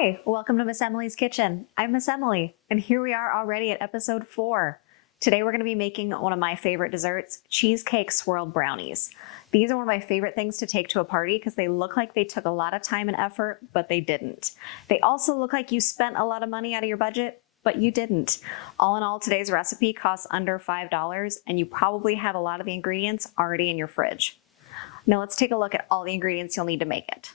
Hi, welcome to Miss Emily's Kitchen. I'm Miss Emily, and here we are already at episode 4. Today we're going to be making one of my favorite desserts, Cheesecake-Swirl Brownies. These are one of my favorite things to take to a party because they look like they took a lot of time and effort, but they didn't. They also look like you spent a lot of money out of your budget, but you didn't. All in all, today's recipe costs under $5, and you probably have a lot of the ingredients already in your fridge. Now let's take a look at all the ingredients you'll need to make it.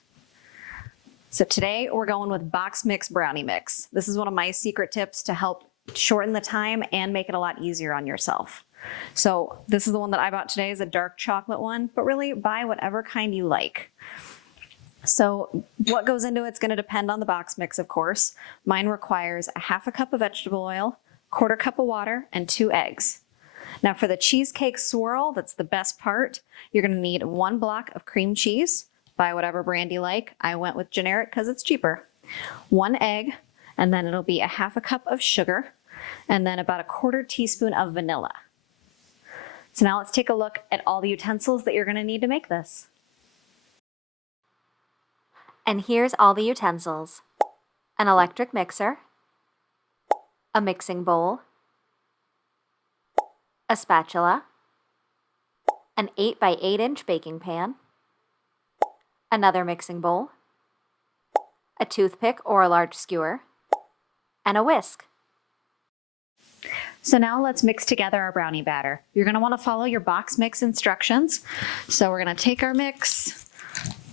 So today we're going with box mix brownie mix. This is one of my secret tips to help shorten the time and make it a lot easier on yourself. So this is the one that I bought today, is a dark chocolate one, but really buy whatever kind you like. So what goes into it's going to depend on the box mix, of course. Mine requires a half a cup of vegetable oil, quarter cup of water, and 2 eggs. Now for the cheesecake swirl, that's the best part, you're going to need 1 block of cream cheese. Buy whatever brand you like. I went with generic because it's cheaper. 1 egg, and then it'll be a half a cup of sugar, and then about a 1/4 teaspoon of vanilla. So now let's take a look at all the utensils that you're going to need to make this. And here's all the utensils: an electric mixer, a mixing bowl, a spatula, an 8 by 8 inch baking pan, another mixing bowl, a toothpick or a large skewer, and a whisk. So now let's mix together our brownie batter. You're going to want to follow your box mix instructions. So we're going to take our mix,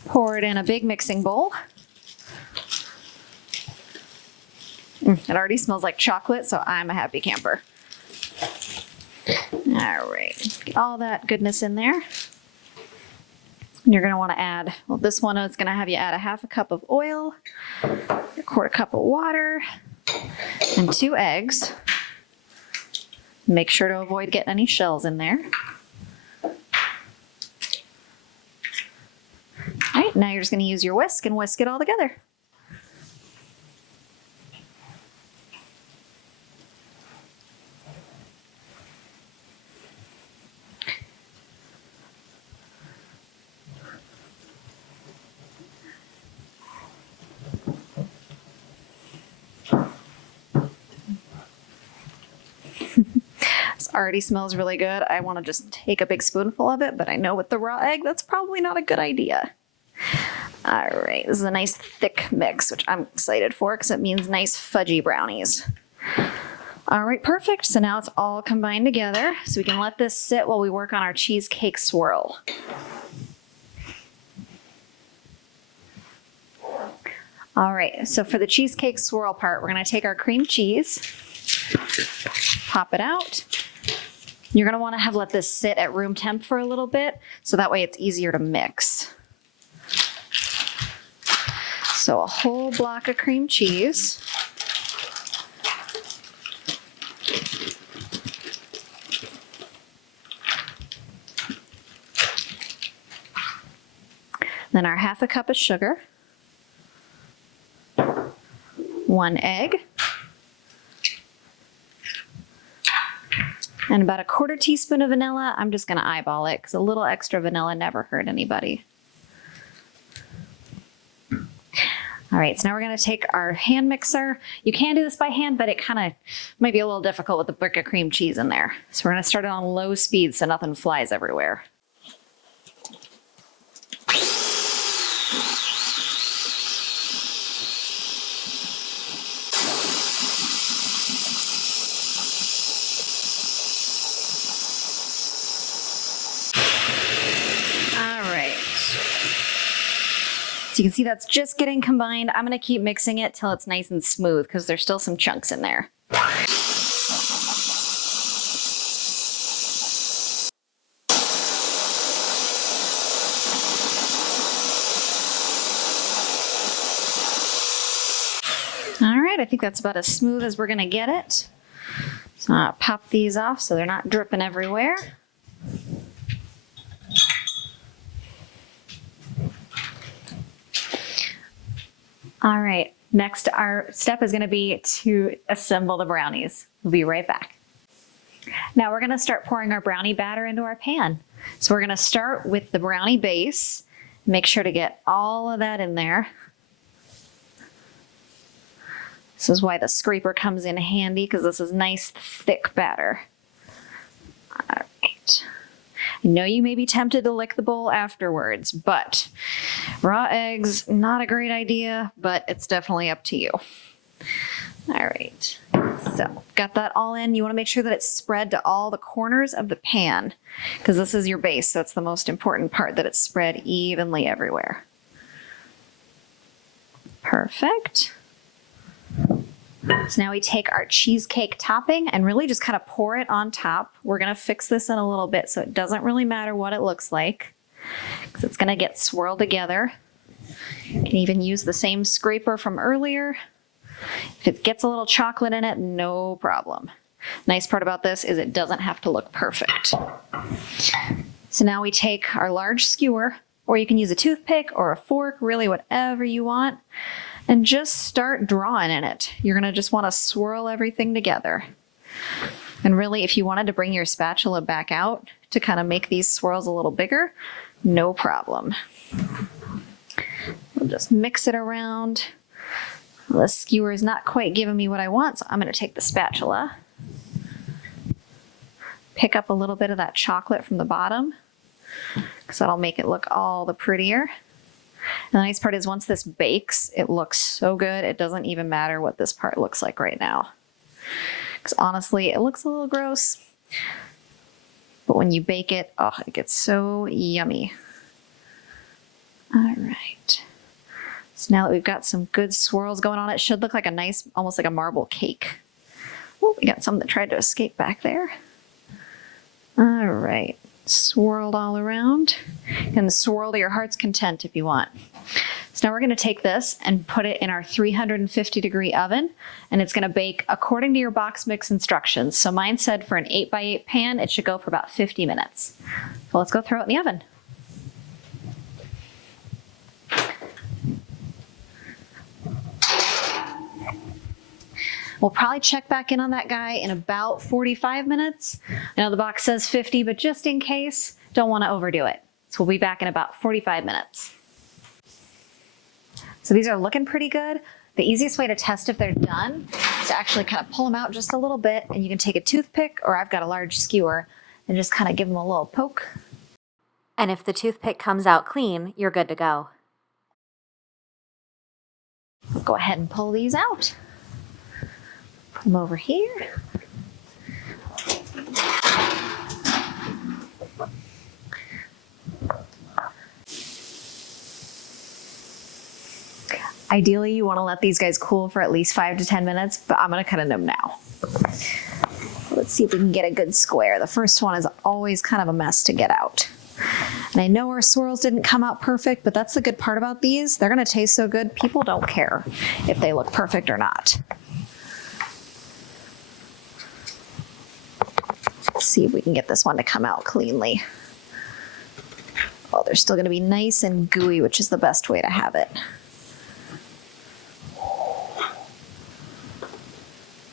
pour it in a big mixing bowl. It already smells like chocolate, so I'm a happy camper. All right, get all that goodness in there. You're going to want to add, well, this one is going to have you add a half a cup of oil, a 1/4 cup of water, and 2 eggs. Make sure to avoid getting any shells in there. All right, now you're just going to use your whisk and whisk it all together. This already smells really good. I want to just take a big spoonful of it, but I know with the raw egg, that's probably not a good idea. All right, this is a nice thick mix, which I'm excited for because it means nice fudgy brownies. All right, perfect. So now it's all combined together. So we can let this sit while we work on our cheesecake swirl. All right, so for the cheesecake swirl part, we're gonna take our cream cheese, pop it out. You're gonna wanna let this sit at room temp for a little bit, so that way it's easier to mix. So a whole block of cream cheese. Then our half a cup of sugar. 1 egg. And about a 1/4 teaspoon of vanilla. I'm just gonna eyeball it because a little extra vanilla never hurt anybody. All right, so now we're gonna take our hand mixer. You can do this by hand, but it kind of might be a little difficult with the brick of cream cheese in there. So we're gonna start it on low speed so nothing flies everywhere. So you can see that's just getting combined. I'm gonna keep mixing it till it's nice and smooth because there's still some chunks in there. All right, I think that's about as smooth as we're gonna get it. So I'll pop these off so they're not dripping everywhere. All right, next our step is gonna be to assemble the brownies. We'll be right back. Now we're gonna start pouring our brownie batter into our pan. So we're gonna start with the brownie base. Make sure to get all of that in there. This is why the scraper comes in handy, because this is nice, thick batter. All right. I know you may be tempted to lick the bowl afterwards, but raw eggs, not a great idea, but it's definitely up to you. All right, so got that all in. You want to make sure that it's spread to all the corners of the pan, because this is your base, so it's the most important part, that it's spread evenly everywhere. Perfect. So now we take our cheesecake topping and really just kind of pour it on top. We're going to fix this in a little bit, so it doesn't really matter what it looks like, because it's going to get swirled together. You can even use the same scraper from earlier. If it gets a little chocolate in it, no problem. Nice part about this is it doesn't have to look perfect. So now we take our large skewer, or you can use a toothpick or a fork, really whatever you want, and just start drawing in it. You're gonna just wanna swirl everything together. And really, if you wanted to bring your spatula back out to kind of make these swirls a little bigger, no problem. We'll just mix it around. The skewer is not quite giving me what I want, so I'm going to take the spatula, pick up a little bit of that chocolate from the bottom, because that'll make it look all the prettier. And the nice part is once this bakes, it looks so good, it doesn't even matter what this part looks like right now. Because honestly, it looks a little gross, but when you bake it, oh, it gets so yummy. All right. So now that we've got some good swirls going on, it should look like a nice, almost like a marble cake. Oh, we got some that tried to escape back there. All right, swirled all around. You can swirl to your heart's content if you want. So now we're gonna take this and put it in our 350-degree oven, and it's gonna bake according to your box mix instructions. So mine said for an 8x8 pan, it should go for about 50 minutes. So let's go throw it in the oven. We'll probably check back in on that guy in about 45 minutes. I know the box says 50, but just in case, don't want to overdo it. So we'll be back in about 45 minutes. So these are looking pretty good. The easiest way to test if they're done is to actually kind of pull them out just a little bit, and you can take a toothpick, or I've got a large skewer, and just kind of give them a little poke. And if the toothpick comes out clean, you're good to go. We'll go ahead and pull these out. Put them over here. Ideally, you want to let these guys cool for at least 5 to 10 minutes, but I'm going to cut them now. Let's see if we can get a good square. The first one is always kind of a mess to get out. And I know our swirls didn't come out perfect, but that's the good part about these. They're going to taste so good, people don't care if they look perfect or not. Let's see if we can get this one to come out cleanly. Oh, they're still going to be nice and gooey, which is the best way to have it.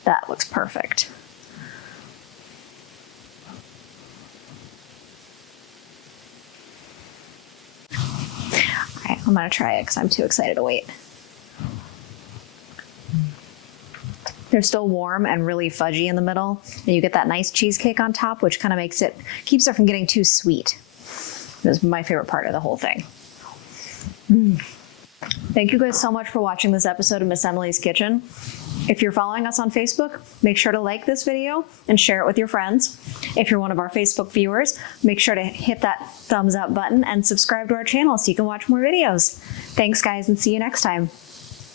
That looks perfect. All right, I'm going to try it because I'm too excited to wait. They're still warm and really fudgy in the middle, and you get that nice cheesecake on top, which kind of makes it, keeps it from getting too sweet. This is my favorite part of the whole thing. Thank you guys so much for watching this episode of Miss Emily's Kitchen. If you're following us on Facebook, make sure to like this video and share it with your friends. If you're one of our Facebook viewers, make sure to hit that thumbs up button and subscribe to our channel so you can watch more videos. Thanks guys, and see you next time.